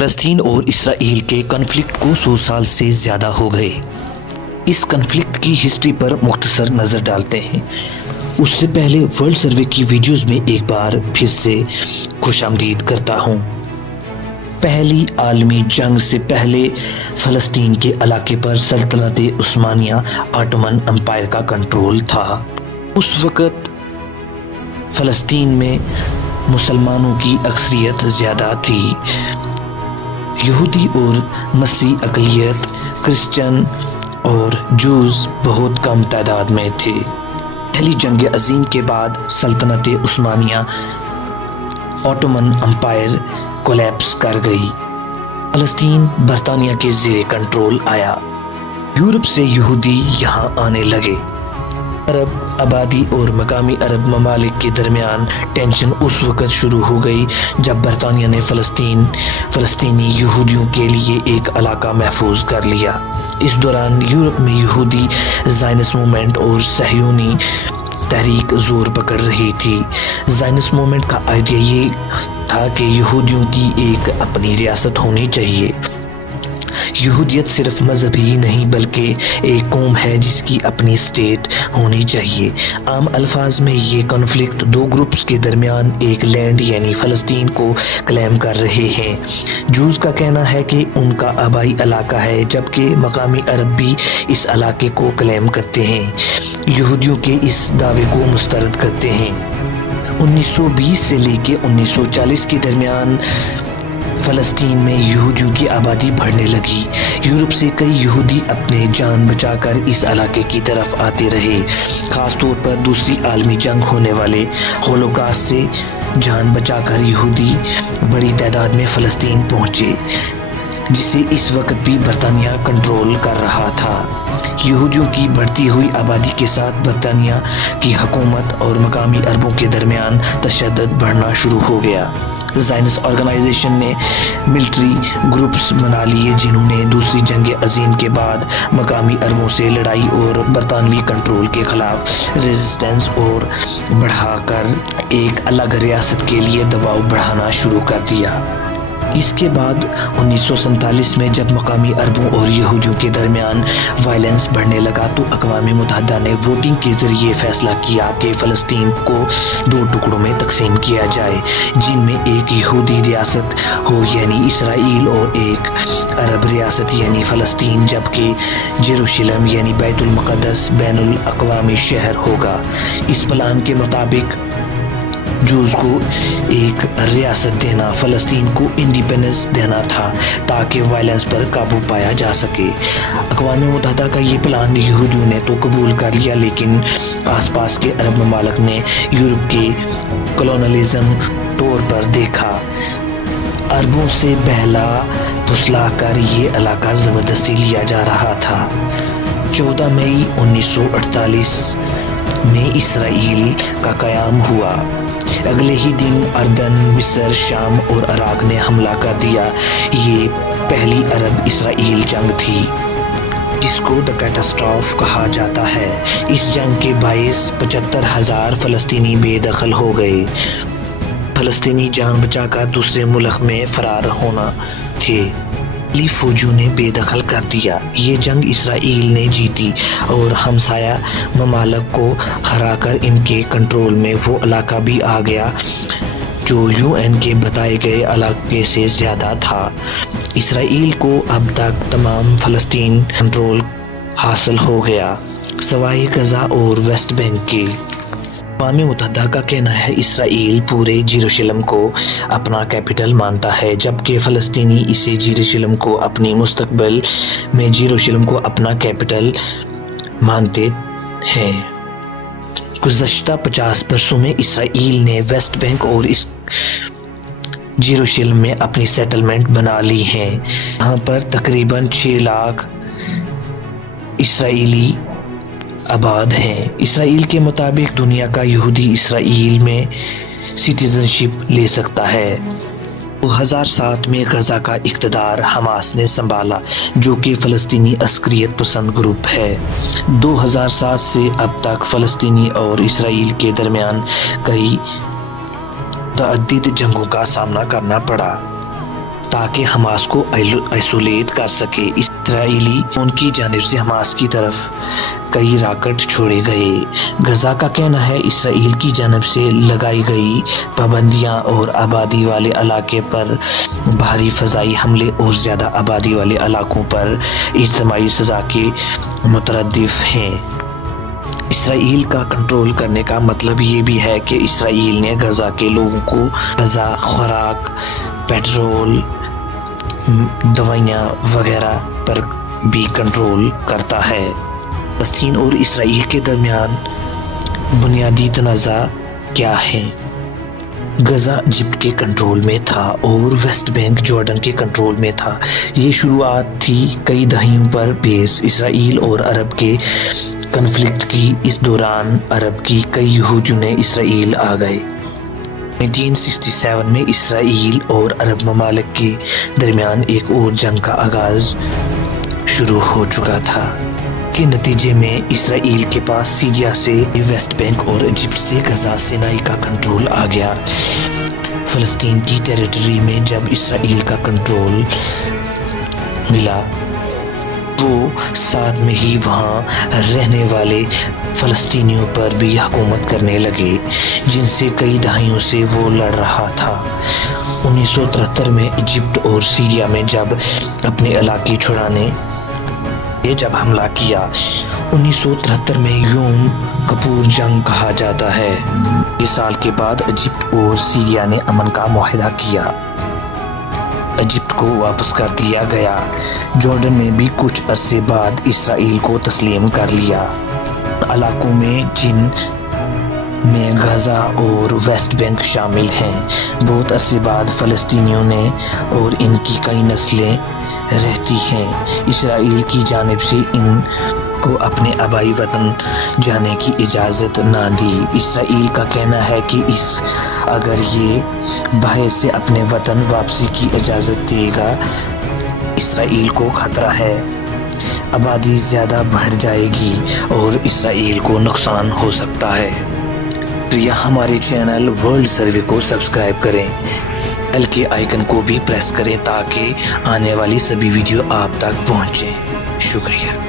فلسطین اور اسرائیل کے کنفلکٹ کو 100 سال سے زیادہ ہو گئے۔ اس کنفلکٹ کی ہسٹری پر مختصر نظر ڈالتے ہیں۔ اس سے پہلے ورلڈ سروے کی ویڈیوز میں ایک بار پھر سے خوش آمدید کرتا ہوں۔ پہلی عالمی جنگ سے پہلے فلسطین کے علاقے پر سلطنت عثمانیہ آٹومن امپائر کا کنٹرول تھا۔ اس وقت فلسطین میں مسلمانوں کی اکثریت زیادہ تھی۔ یہودی اور مسیحی اقلیت، کرسچن اور جوز بہت کم تعداد میں تھے۔ پہلی جنگ عظیم کے بعد سلطنت عثمانیہ آٹومن امپائر کولیپس کر گئی۔ فلسطین برطانیہ کے زیر کنٹرول آیا۔ یورپ سے یہودی یہاں آنے لگے۔ عرب آبادی اور مقامی عرب ممالک کے درمیان ٹینشن اس وقت شروع ہو گئی جب برطانیہ نے فلسطینی یہودیوں کے لیے ایک علاقہ محفوظ کر لیا۔ اس دوران یورپ میں یہودی زائنسٹ موومنٹ اور صہیونی تحریک زور پکڑ رہی تھی۔ زائنسٹ موومنٹ کا آئیڈیا یہ تھا کہ یہودیوں کی ایک اپنی ریاست ہونی چاہیے۔ یہودیت صرف مذہب ہی نہیں بلکہ ایک قوم ہے جس کی اپنی اسٹیٹ ہونی چاہیے۔ عام الفاظ میں یہ کنفلکٹ دو گروپس کے درمیان ایک لینڈ یعنی فلسطین کو کلیم کر رہے ہیں۔ جوز کا کہنا ہے کہ ان کا آبائی علاقہ ہے جبکہ مقامی عرب بھی اس علاقے کو کلیم کرتے ہیں، یہودیوں کے اس دعوے کو مسترد کرتے ہیں۔ 1920 سے لے کے 1940 کے درمیان فلسطین میں یہودیوں کی آبادی بڑھنے لگی۔ یورپ سے کئی یہودی اپنے جان بچا کر اس علاقے کی طرف آتے رہے۔ خاص طور پر دوسری عالمی جنگ ہونے والے ہولوکاسٹ سے جان بچا کر یہودی بڑی تعداد میں فلسطین پہنچے، جسے اس وقت بھی برطانیہ کنٹرول کر رہا تھا۔ یہودیوں کی بڑھتی ہوئی آبادی کے ساتھ برطانیہ کی حکومت اور مقامی عربوں کے درمیان تشدد بڑھنا شروع ہو گیا۔ زائنسٹ آرگنائزیشن نے ملٹری گروپس بنا لیے جنہوں نے دوسری جنگ عظیم کے بعد مقامی عربوں سے لڑائی اور برطانوی کنٹرول کے خلاف ریزسٹنس اور بڑھا کر ایک الگ ریاست کے لیے دباؤ بڑھانا شروع کر دیا۔ اس کے بعد 1947 میں جب مقامی عربوں اور یہودیوں کے درمیان وائلنس بڑھنے لگا تو اقوام متحدہ نے ووٹنگ کے ذریعے فیصلہ کیا کہ فلسطین کو 2 ٹکڑوں میں تقسیم کیا جائے، جن میں ایک یہودی ریاست ہو یعنی اسرائیل اور ایک عرب ریاست یعنی فلسطین، جبکہ یروشلم یعنی بیت المقدس بین الاقوامی شہر ہوگا۔ اس پلان کے مطابق جوز کو ایک ریاست دینا، فلسطین کو انڈیپینڈنس دینا تھا تاکہ وائلنس پر قابو پایا جا سکے۔ اقوام متحدہ کا یہ پلان یہودیوں نے تو قبول کر لیا لیکن آس پاس کے عرب ممالک نے یورپ کے کولونیلزم طور پر دیکھا۔ عربوں سے بہلا پھسلا کر یہ علاقہ زبردستی لیا جا رہا تھا۔ 14 مئی 1948 میں اسرائیل کا قیام ہوا۔ اگلے ہی دن اردن، مصر، شام اور عراق نے حملہ کر دیا۔ یہ پہلی عرب اسرائیل جنگ تھی جس کو دی کیٹاسٹروف کہا جاتا ہے۔ اس جنگ کے باعث 75,000 فلسطینی بے دخل ہو گئے۔ فلسطینی جان بچا کر دوسرے ملک میں فرار ہونا تھے، فوجیوں نے بے دخل کر دیا۔ یہ جنگ اسرائیل نے جیتی اور ہمسایہ ممالک کو ہرا کر ان کے کنٹرول میں وہ علاقہ بھی آ گیا جو UN کے بتائے گئے علاقے سے زیادہ تھا۔ اسرائیل کو اب تک تمام فلسطین کنٹرول حاصل ہو گیا سوائے غزہ اور ویسٹ بینک کے۔ اقوام متحدہ کا کہنا ہے اسرائیل پورے یروشلم کو اپنا کیپٹل مانتا ہے جبکہ فلسطینی اسے یروشلم کو اپنی مستقبل میں یروشلم کو اپنا کیپٹل مانتے ہیں۔ گزشتہ 50 برسوں میں اسرائیل نے ویسٹ بینک اور یروشلم میں اپنی سیٹلمنٹ بنا لی ہیں۔ یہاں پر تقریباً 6 لاکھ اسرائیلی آباد ہیں۔ اسرائیل کے مطابق دنیا کا یہودی اسرائیل میں سٹیزنشپ لے سکتا ہے۔ 2007 میں غزہ کا اقتدار حماس نے سنبھالا جو کہ فلسطینی عسکریت پسند گروپ ہے۔ 2007 سے اب تک فلسطینی اور اسرائیل کے درمیان کئی متعدد جنگوں کا سامنا کرنا پڑا۔ تاکہ حماس کو آئسولیٹ کر سکے۔ اسرائیلی ان کی جانب سے حماس کی طرف کئی راکٹ چھوڑے گئے۔ غزہ کا کہنا ہے اسرائیل کی جانب سے لگائی گئی پابندیاں اور آبادی والے علاقے پر بھاری فضائی حملے اور زیادہ آبادی والے علاقوں پر اجتماعی سزا کے مترادف ہیں۔ اسرائیل کا کنٹرول کرنے کا مطلب یہ بھی ہے کہ اسرائیل نے غزہ کے لوگوں کو غذا، خوراک، پیٹرول، دوائیاں وغیرہ پر بھی کنٹرول کرتا ہے۔ فلسطین اور اسرائیل کے درمیان بنیادی تنازع کیا ہے؟ غزہ ایجپٹ کے کنٹرول میں تھا اور ویسٹ بینک جارڈن کے کنٹرول میں تھا۔ یہ شروعات تھی کئی دہائیوں پر بیس اسرائیل اور عرب کے کنفلکٹ کی۔ اس دوران عرب کی کئی یہودیوں نے اسرائیل آ گئے۔ 1967 میں اسرائیل اور عرب ممالک کے درمیان ایک اور جنگ کا آغاز شروع ہو چکا تھا۔ کے نتیجے میں اسرائیل کے پاس سیریا سے ویسٹ بینک اور ایجپٹ سے غزہ سینائی کا کنٹرول آ گیا۔ فلسطین کی ٹیریٹری میں جب اسرائیل کا کنٹرول ملا، وہ ساتھ میں ہی وہاں رہنے والے فلسطینیوں پر بھی حکومت کرنے لگے، جن سے کئی دہائیوں سے وہ لڑ رہا تھا۔ 1973 میں ایجپٹ اور سیریا میں جب اپنے علاقے چھڑانے جب حملہ کیا، 1973 میں یوم کپور جنگ کہا جاتا ہے۔ 2 سال کے بعد ایجپٹ اور سیریا نے امن کا معاہدہ کیا۔ ایجپٹ کو واپس کر دیا گیا۔ جارڈن نے بھی کچھ عرصے بعد اسرائیل کو تسلیم کر لیا۔ علاقوں میں جن میں غزہ اور ویسٹ بینک شامل ہیں، بہت عرصے بعد فلسطینیوں نے اور ان کی کئی نسلیں رہتی ہیں۔ اسرائیل کی جانب سے ان کو اپنے آبائی وطن جانے کی اجازت نہ دی۔ اسرائیل کا کہنا ہے کہ اگر یہ باہر سے اپنے وطن واپسی کی اجازت دے گا، اسرائیل کو خطرہ ہے، آبادی زیادہ بڑھ جائے گی اور اسرائیل کو نقصان ہو سکتا ہے۔ یا ہمارے چینل ورلڈ سروے کو سبسکرائب کریں، بیل کے آئیکن کو بھی پریس کریں تاکہ آنے والی سبھی ویڈیو آپ تک پہنچیں۔ شکریہ۔